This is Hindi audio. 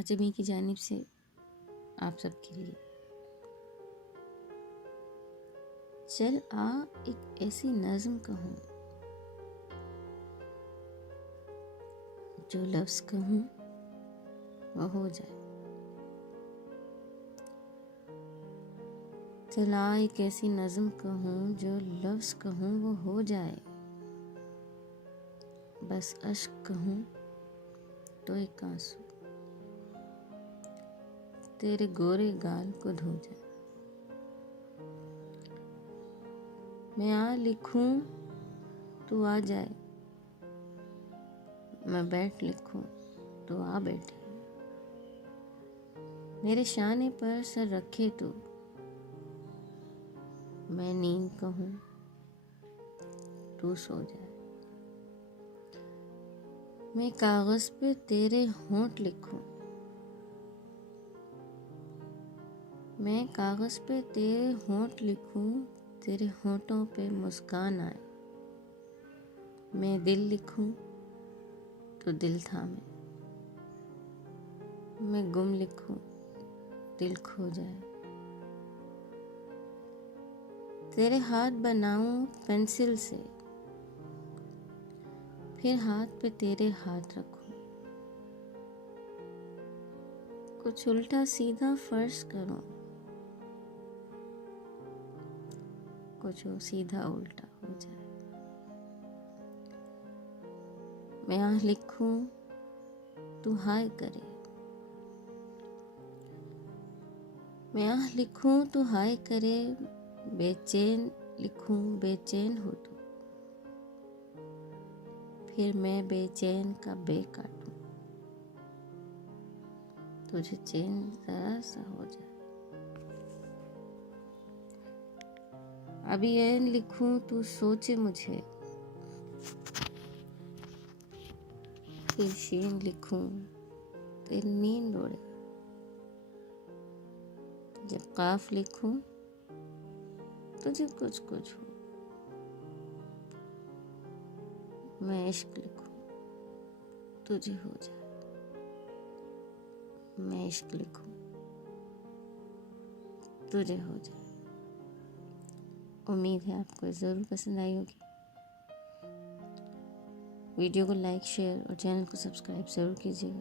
अजमी की जानिब से आप सबके लिए। चल आ एक ऐसी नज़्म कहूँ जो लफ्ज़ कहूँ वो हो जाए। चल आ एक ऐसी नज़्म कहूँ जो लफ्ज़ कहूँ वो हो जाए। बस अश्क कहूँ तो एक आंसू तेरे गोरे गाल को धो जाए। मैं आ लिखूं तू आ जाए, मैं बैठ लिखूं तो आ बैठे। मेरे शाने पर सर रखे तू, मैं नींद कहूं तू सो जाए। मैं कागज़ पे तेरे होंठ लिखूं, मैं कागज़ पे तेरे होंठ लिखूं, तेरे होंठों पे मुस्कान आए। मैं दिल लिखूं तो दिल थामे, मैं गुम लिखूं दिल खो जाए। तेरे हाथ बनाऊं पेंसिल से, फिर हाथ पे तेरे हाथ रखूं। कुछ उल्टा सीधा फर्ज करूं, कुछ सीधा उल्टा हो जाए। मैं यहाँ लिखूं तू हाय करे, मैं यहाँ लिखूं तू हाय करे। बेचैन लिखूं बेचैन हो तू, फिर मैं बेचैन का बे काटूं, तुझे चैन जरा सा हो जाए। अभी ऐन लिखूं तू सोचे मुझे, फिर शीन लिखूं तेरी नींद उड़े। जब काफ लिखूं तुझे कुछ कुछ हो, मैं इश्क लिखूं तुझे हो जाए। मैं इश्क लिखूं तुझे हो जाए। उम्मीद है आपको ज़रूर पसंद आई होगी। वीडियो को लाइक शेयर और चैनल को सब्सक्राइब ज़रूर कीजिएगा।